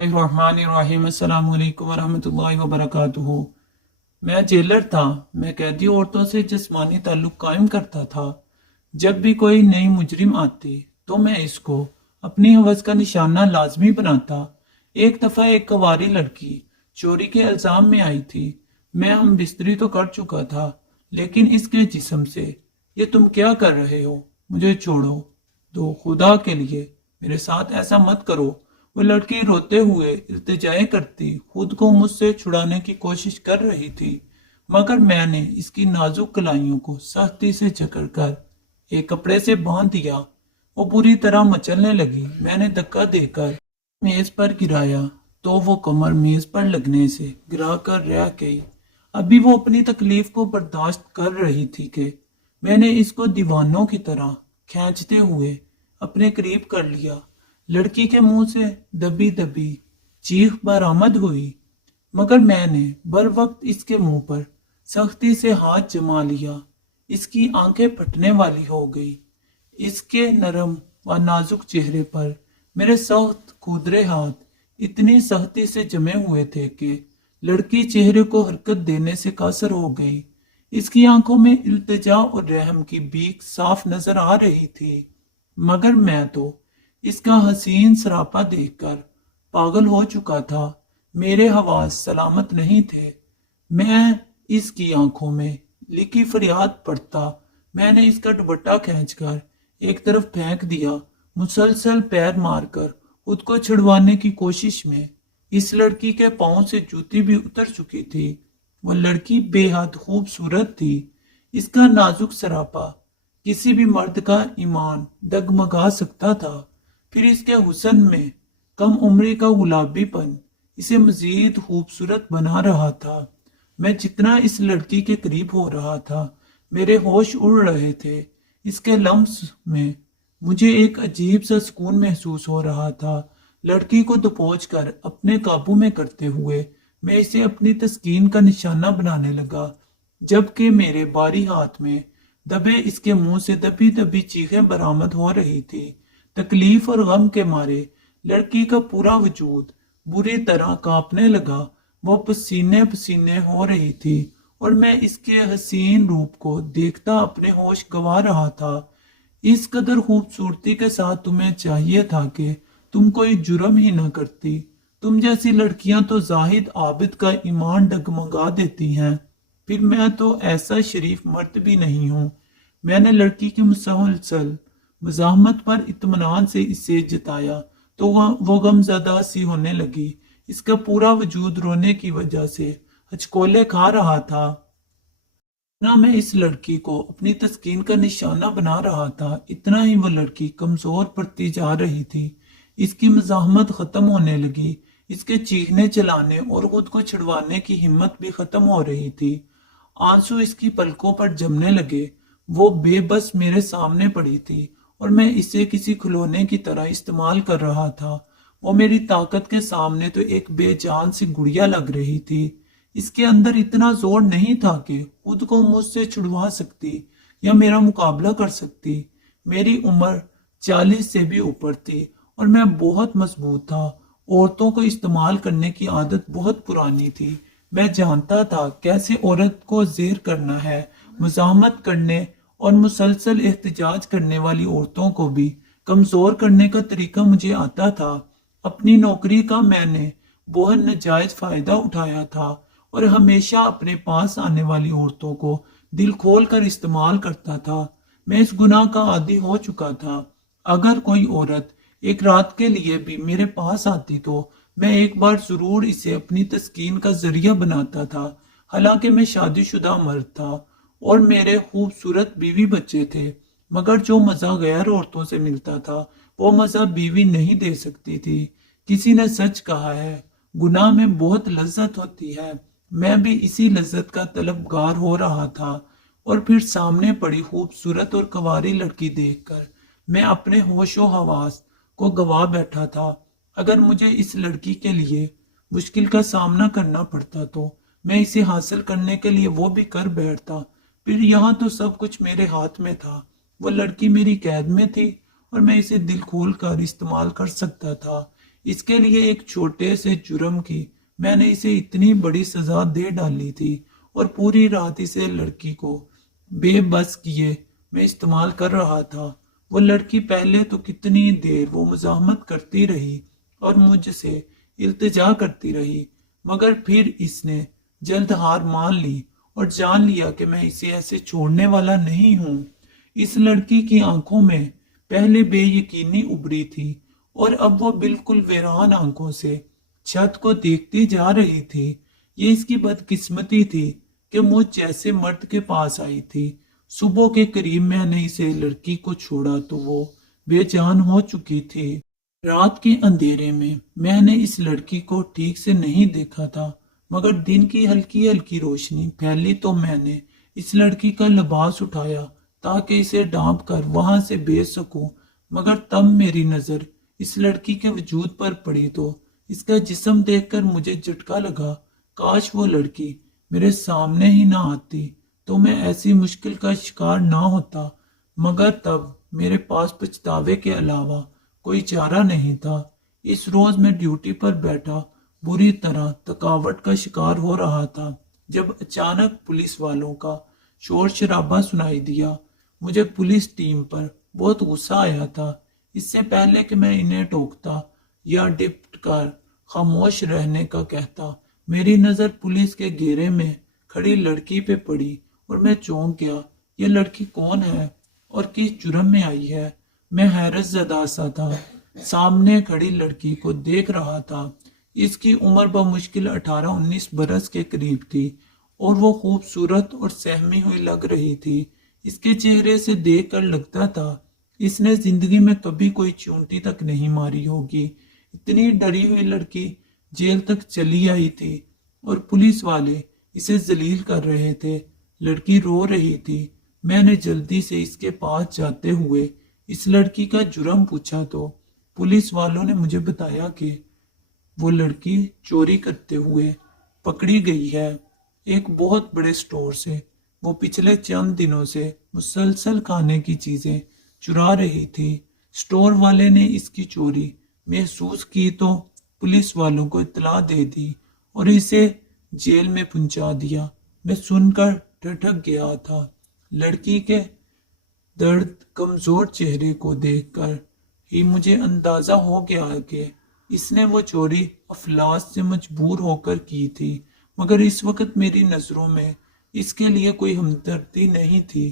रहमान अस्सलाम वालेकुम वरहमतुल्लाहि वबरकातुहू। मैं जेलर था। मैं कैदी औरतों से जिस्मानी ताल्लुक कायम करता था। जब भी कोई नई मुजरिम आती तो मैं इसको अपनी हवस का निशाना लाजमी बनाता। एक दफ़ा एक कवारी लड़की चोरी के इल्ज़ाम में आई थी। मैं हम बिस्तरी तो कर चुका था, लेकिन इसके जिस्म से, ये तुम क्या कर रहे हो, मुझे छोड़ो दो, खुदा के लिए मेरे साथ ऐसा मत करो। वो लड़की रोते हुए इल्तिजाएं करती खुद को मुझसे छुड़ाने की कोशिश कर रही थी, मगर मैंने इसकी नाजुक कलाइयों को सख्ती से जकड़कर एक कपड़े से बांध दिया। वो बुरी तरह मचलने लगी। मैंने धक्का देकर मेज पर गिराया तो वो कमर मेज पर लगने से गिरा कर रह गई। अभी वो अपनी तकलीफ को बर्दाश्त कर रही थी कि मैंने इसको दीवानों की तरह खींचते हुए अपने करीब कर लिया। लड़की के मुंह से दबी दबी चीख बरामद हुई, मगर मैंने बर वक्त इसके मुंह पर सख्ती से हाथ जमा लिया। इसकी आंखें फटने वाली हो गई। इसके नरम व नाजुक चेहरे पर मेरे सख्त खुदरे हाथ इतनी सख्ती से जमे हुए थे कि लड़की चेहरे को हरकत देने से कासर हो गई। इसकी आंखों में इल्तिजा और रहम की भीख साफ नजर आ रही थी, मगर मैं तो इसका हसीन सरापा देखकर पागल हो चुका था। मेरे हवास सलामत नहीं थे। मैं इसकी आंखों में लिखी फरियाद पढ़ता। मैंने इसका दुपट्टा खींचकर एक तरफ फेंक दिया, मुसलसल पैर मारकर खुद को छिड़वाने की कोशिश में। इस लड़की के पांव से जूती भी उतर चुकी थी। वो लड़की बेहद खूबसूरत थी। इसका नाजुक सरापा किसी भी मर्द का ईमान डगमगा सकता था। फिर इसके हुस्न में कम उम्री का गुलाबीपन इसे मजीद खूबसूरत बना रहा था। मैं जितना इस लड़की के करीब हो रहा था, मेरे होश उड़ रहे थे। इसके लम्स में मुझे एक अजीब सा सुकून महसूस हो रहा था। लड़की को दबोच कर अपने काबू में करते हुए मैं इसे अपनी तस्कीन का निशाना बनाने लगा, जबकि मेरे बारी हाथ में दबे इसके मुंह से दबी दबी चीखें बरामद हो रही थी। तकलीफ और गम के मारे लड़की का पूरा वजूद बुरी तरह कांपने लगा। वो पसीने पसीने हो रही थी और मैं इसके हसीन रूप को देखता अपने होश गंवा रहा था। इस कदर खूबसूरती के साथ तुम्हें चाहिए था कि तुम कोई जुर्म ही न करती। तुम जैसी लड़कियां तो जाहिद आबिद का ईमान डगमगा देती हैं। फिर मैं तो ऐसा शरीफ मर्द भी नहीं हूँ। मैंने लड़की की मुसलसल मज़ाहमत पर इत्मीनान से इसे जताया तो वो गमज़दा सी होने लगी। इसका पूरा वजूद रोने की वजह से हचकोले खा रहा था। ना मैं इस लड़की को अपनी तस्कीन का निशाना बना रहा था, इतना ही वो लड़की कमजोर पड़ती जा रही थी। इसकी मज़ाहमत खत्म होने लगी। इसके चीखने चलाने और खुद को छिड़वाने की हिम्मत भी खत्म हो रही थी। आंसू इसकी पलकों पर जमने लगे। वो बेबस मेरे सामने पड़ी थी और मैं इसे किसी खिलौने की तरह इस्तेमाल कर रहा था। वो मेरी ताकत के सामने तो एक बेजान सी गुड़िया लग रही थी। इसके अंदर इतना जोर नहीं था कि खुद को मुझसे छुड़वा सकती या मेरा मुकाबला कर सकती। मेरी उम्र 40 से भी ऊपर थी और मैं बहुत मजबूत था। औरतों को इस्तेमाल करने की आदत बहुत पुरानी थी। मैं जानता था कैसे औरत को जेर करना है। मुजाहमत करने और मुसलसल एहतजाज करने वाली औरतों को भी कमजोर करने का तरीका मुझे आता था। अपनी नौकरी का मैंने बहुत नाजायज फायदा उठाया था और हमेशा अपने पास आने वाली औरतों को दिल खोल कर इस्तेमाल करता था। मैं इस गुनाह का आदी हो चुका था। अगर कोई औरत एक रात के लिए भी मेरे पास आती तो मैं एक बार जरूर इसे अपनी तस्कीन का जरिया बनाता था। हालांकि मैं शादीशुदा मर्द था और मेरे खूबसूरत बीवी बच्चे थे, मगर जो मजा गैर औरतों से मिलता था वो मजा बीवी नहीं दे सकती थी। किसी ने सच कहा है, गुनाह में बहुत लज्जत होती है। मैं भी इसी लज्जत का तलबगार हो रहा था और फिर सामने पड़ी खूबसूरत और कंवारी लड़की देखकर मैं अपने होशो हवास को गवा बैठा था। अगर मुझे इस लड़की के लिए मुश्किल का सामना करना पड़ता तो मैं इसे हासिल करने के लिए वो भी कर बैठता। फिर यहाँ तो सब कुछ मेरे हाथ में था। वो लड़की मेरी कैद में थी और मैं इसे दिल खोल कर इस्तेमाल कर सकता था। اس کے لیے ایک چھوٹے سے جرم کی میں نے اسے اتنی بڑی سزا دے ڈالی تھی، اور پوری رات اسے لڑکی کو بے بس کیے میں استعمال کر رہا تھا۔ وہ لڑکی پہلے تو کتنی دیر وہ مزاحمت کرتی رہی اور مجھ سے التجا کرتی رہی، مگر پھر اس نے جلد ہار مان لی اور جان لیا کہ میں اسے ایسے چھوڑنے والا نہیں ہوں۔ اس لڑکی کی آنکھوں میں پہلے بے یقینی ابری تھی، اور اب وہ بالکل ویران آنکھوں سے چھت کو دیکھتی جا رہی تھی۔ یہ اس کی بدقسمتی تھی کہ مجھ جیسے مرد کے پاس آئی تھی۔ صبح کے قریب میں نے اسے لڑکی کو چھوڑا تو وہ بے جان ہو چکی تھی۔ رات کے اندھیرے میں نے اس لڑکی کو ٹھیک سے نہیں دیکھا تھا، مگر دن کی ہلکی ہلکی روشنی پھیلی تو میں نے اس لڑکی کا لباس اٹھایا تاکہ اسے ڈانپ کر وہاں سے بھیج سکوں، مگر تب میری نظر اس لڑکی کے وجود پر پڑی تو اس کا جسم دیکھ کر مجھے جھٹکا لگا۔ کاش وہ لڑکی میرے سامنے ہی نہ آتی تو میں ایسی مشکل کا شکار نہ ہوتا، مگر تب میرے پاس پچھتاوے کے علاوہ کوئی چارہ نہیں تھا۔ اس روز میں ڈیوٹی پر بیٹھا بری طرح تھکاوٹ کا شکار ہو رہا تھا جب اچانک پولیس والوں کا شور شرابہ سنائی دیا۔ مجھے پولیس ٹیم پر بہت غصہ آیا تھا۔ اس سے پہلے کہ میں انہیں ٹوکتا یا ڈپٹ کر خاموش رہنے کا کہتا، میری نظر پولیس کے گھیرے میں کھڑی لڑکی پہ پڑی اور میں چونک گیا۔ یہ لڑکی کون ہے اور کس جرم میں آئی ہے؟ میں حیرت زدہ سا تھا، سامنے کھڑی لڑکی کو دیکھ رہا تھا۔ اس کی عمر بمشکل 18-19 برس کے قریب تھی اور وہ خوبصورت اور سہمی ہوئی لگ رہی تھی۔ اس کے چہرے سے دیکھ کر لگتا تھا اس نے زندگی میں کبھی کوئی چونٹی تک نہیں ماری ہوگی۔ اتنی ڈری ہوئی لڑکی جیل تک چلی آئی تھی اور پولیس والے اسے ذلیل کر رہے تھے۔ لڑکی رو رہی تھی۔ میں نے جلدی سے اس کے پاس جاتے ہوئے اس لڑکی کا جرم پوچھا تو پولیس والوں نے مجھے بتایا کہ وہ لڑکی چوری کرتے ہوئے پکڑی گئی ہے ایک بہت بڑے سٹور سے۔ وہ پچھلے چند دنوں سے مسلسل کھانے کی چیزیں چرا رہی تھی۔ سٹور والے نے اس کی چوری محسوس کی تو پولیس والوں کو اطلاع دے دی اور اسے جیل میں پہنچا دیا۔ میں سن کر ٹھٹک گیا تھا۔ لڑکی کے درد کمزور چہرے کو دیکھ کر ہی مجھے اندازہ ہو گیا کہ اس نے وہ چوری افلاس سے مجبور ہو کر کی تھی، مگر اس وقت میری نظروں میں اس کے لیے کوئی ہمدردی نہیں تھی،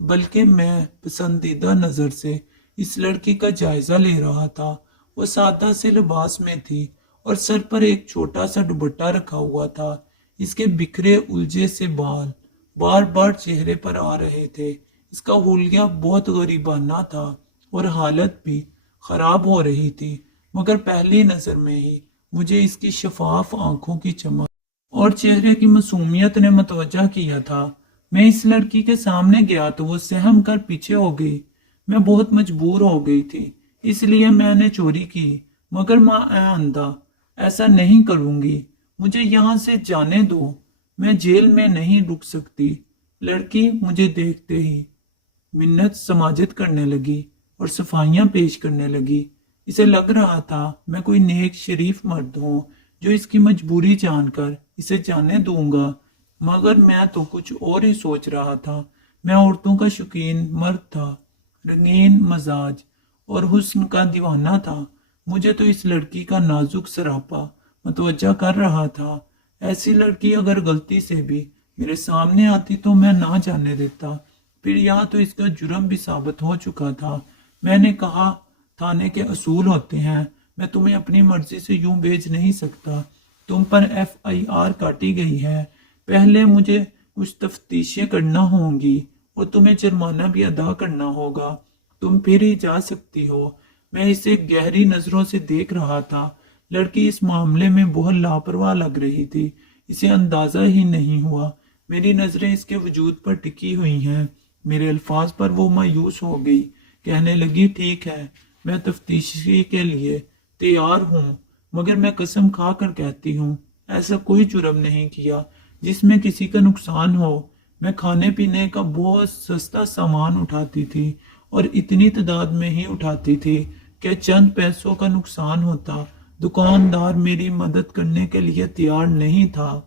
بلکہ میں پسندیدہ نظر سے اس لڑکی کا جائزہ لے رہا تھا۔ وہ سادہ سے لباس میں تھی اور سر پر ایک چھوٹا سا دوپٹہ رکھا ہوا تھا۔ اس کے بکھرے الجھے سے بال بار بار چہرے پر آ رہے تھے۔ اس کا حلیہ بہت غریبانہ تھا اور حالت بھی خراب ہو رہی تھی، مگر پہلی نظر میں ہی مجھے اس کی شفاف آنکھوں کی چمک اور چہرے کی معصومیت نے متوجہ کیا تھا۔ میں اس لڑکی کے سامنے گیا تو وہ سہم کر پیچھے ہو گئی۔ میں بہت مجبور ہو گئی تھی، اس لیے میں نے چوری کی، مگر ماں آئندہ ایسا نہیں کروں گی۔ مجھے یہاں سے جانے دو، میں جیل میں نہیں رک سکتی۔ لڑکی مجھے دیکھتے ہی منت سماجت کرنے لگی اور صفائیاں پیش کرنے لگی۔ اسے لگ رہا تھا میں کوئی نیک شریف مرد ہوں جو اس کی مجبوری جان کر اسے جانے دوں گا، مگر میں تو کچھ اور ہی سوچ رہا تھا۔ میں عورتوں کا شوقین مرد تھا، رنگین مزاج اور حسن کا دیوانہ تھا۔ مجھے تو اس لڑکی کا نازک سراپا متوجہ کر رہا تھا۔ ایسی لڑکی اگر غلطی سے بھی میرے سامنے آتی تو میں نہ جانے دیتا۔ پھر یہاں تو اس کا جرم بھی ثابت ہو چکا تھا۔ میں نے کہا تھانے کے اصول ہوتے ہیں، میں تمہیں اپنی مرضی سے یوں بھیج نہیں سکتا۔ تم پر FIR کاٹی گئی ہے، پہلے مجھے کچھ تفتیشیں کرنا ہوں گی اور تمہیں جرمانہ بھی ادا کرنا ہوگا، تم پھر ہی جا سکتی ہو۔ میں اسے گہری نظروں سے دیکھ رہا تھا۔ لڑکی اس معاملے میں بہت لاپرواہ لگ رہی تھی، اسے اندازہ ہی نہیں ہوا میری نظریں اس کے وجود پر ٹکی ہوئی ہیں۔ میرے الفاظ پر وہ مایوس ہو گئی، کہنے لگی ٹھیک ہے، میں تفتیشی کے لیے تیار ہوں، مگر میں قسم کھا کر کہتی ہوں ایسا کوئی جرم نہیں کیا جس میں کسی کا نقصان ہو۔ میں کھانے پینے کا بہت سستا سامان اٹھاتی تھی اور اتنی تعداد میں ہی اٹھاتی تھی کہ چند پیسوں کا نقصان ہوتا دکاندار میری مدد کرنے کے لیے تیار نہیں تھا۔